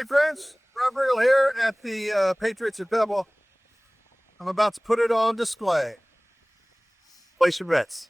Hi friends, Rob Riggle here at the Patriots at Pebble. I'm about to put it on display. Place your bets.